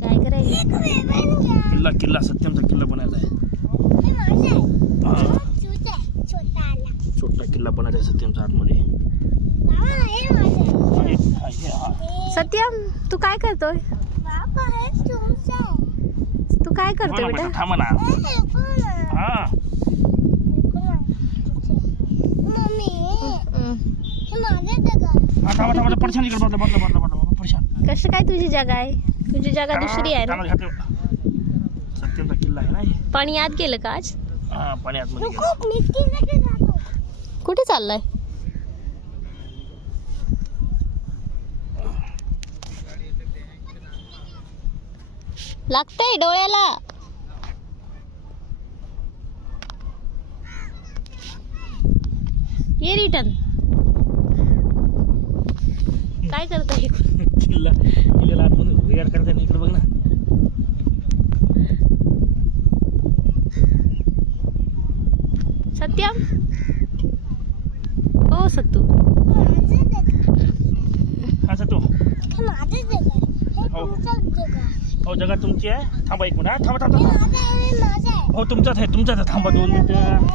काय करायचं? किल्ला किल्ला सत्यमचा किल्ला बनायचा आहे. छोटा किल्ला बनायचा आहे सत्यमचा आतमध्ये. सत्यम तू काय करतोय? तू काय करतोय बेटा? थांबा ना. हा थांबा थांबा परेशान इकडे बदला परेशान. कसं काय तुझी जागा आहे? तुझी जागा दुसरी आहे ना? सत्यमचा किल्ला आहे ना. पाणी आत गेलं का आज? हा पाणी आतमध्ये गेलं. कुठे चाललाय? लागतंय डोळ्याला. ये रिटर्न. काय करतोय? किल्ल्याला आतमध्ये तयार करताय ना. इकडे बघ ना. सत्यम ओ सत्तू हा सत्तू हो जगा तुमची आहे. थांबा एक मिनिट. थांबा थांबा. हो तुमचाच आहे थांबा 2 मिनिटं.